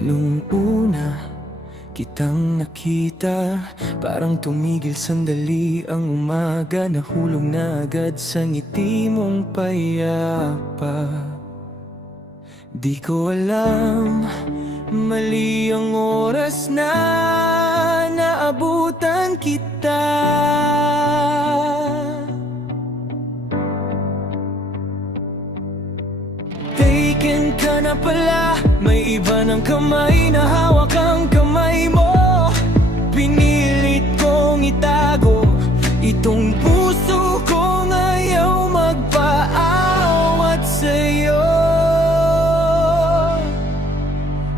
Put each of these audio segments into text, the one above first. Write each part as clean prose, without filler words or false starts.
Nung una kitang nakita, parang tumigil sandali ang umaga. Nahulog na agad sa ngiti mong payapa. Di ko alam, mali ang oras na naabutan kita. Taken ka na pala, may iba ng kamay na hawak ang kamay mo. Pinilit kong itago itong puso kong ayaw magpaawat sa'yo.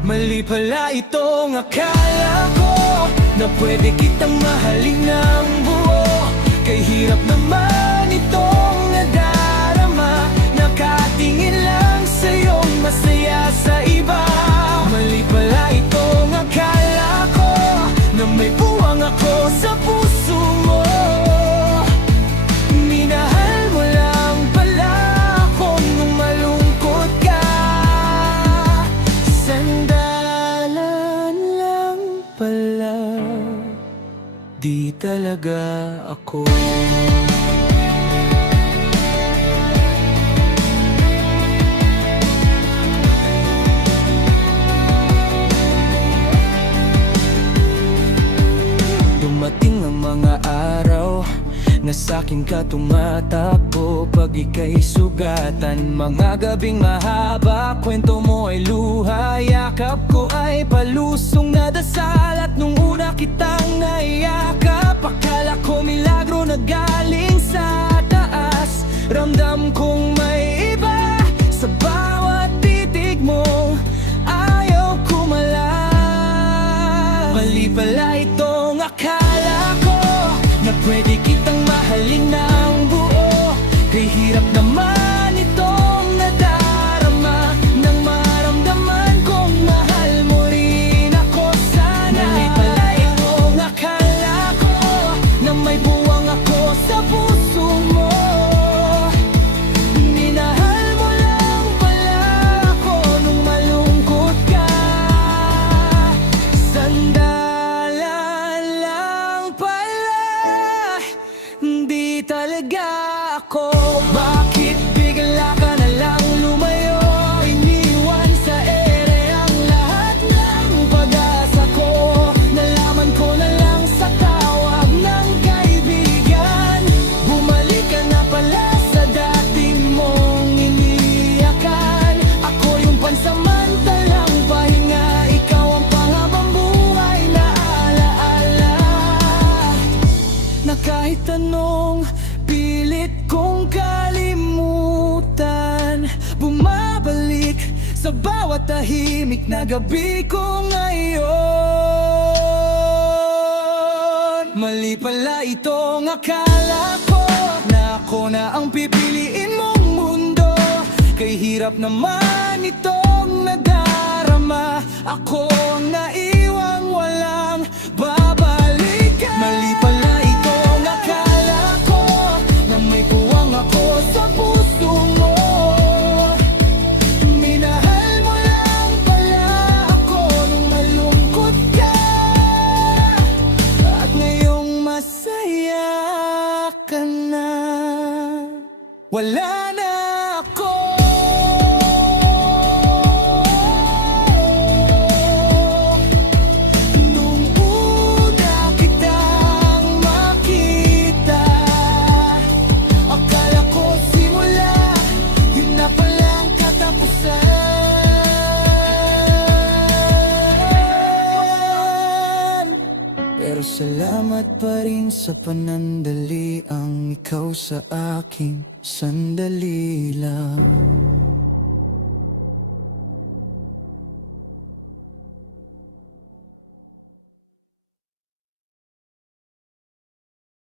Mali pala itong akala ko na pwede kitang mahalin ng buo. Kay hirap naman itong nadarama, nakatingin lang sa'yong masaya sa iba. Mali pala itong akala ko na may buwang ako sa puso mo. Minahal mo lang pala ako nung malungkot ka. Sandalan lang pala, di talaga ako. Dumating ang mga araw na sa'kin ka tumatakbo. Pag ika'y sugatan, mga gabing mahaba, kwento mo ay luha. Yakap ko ay palusong na dasal. At nung una kitang naiyakap, akala ko milagro na galing sa taas. Ramdam kong may iba sa bawat titig mo, ayaw kumalas. Mali pala itong akala ko na pwede kitang mahalin ng buo. Kay hirap naman itong nadarama, nang maramdaman kong mahal mo rin ako sana. Mali pala itong akala ko na may buwang ako sa puso mo. Minahal mo lang pala ako nung malungkot ka. Sandalan lang pala, hindi talaga ako. Bakit bigla ka na lang lumayo? Iniwan sa ere ang lahat ng pag-asa ko. Nalaman ko na lang sa tawag ng kaibigan. Bumalik ka na pala sa dati mong iniyakan. Ako yung pansamantalang pahinga, ikaw ang panghabang buhay na alaala. Na kahit anong pilit kong kalimutan, bumabalik sa bawat tahimik na gabi ko ngayon. Mali pala itong akala ko na ako na ang pipiliin mong mundo. Kay hirap naman itong nadarama, ako ang naiwang walang babalikan. Mali pala itong akala ko na may buwang ako sa puso mo. Minahal mo lang pala ako nung malungkot ka. At ngayong masaya ka na, wala na ako. Nung una kitang makita, akala ko simula, yun na palang katapusan. Pero salamat pa rin sa panandali, ang ikaw sa aking sandali lang.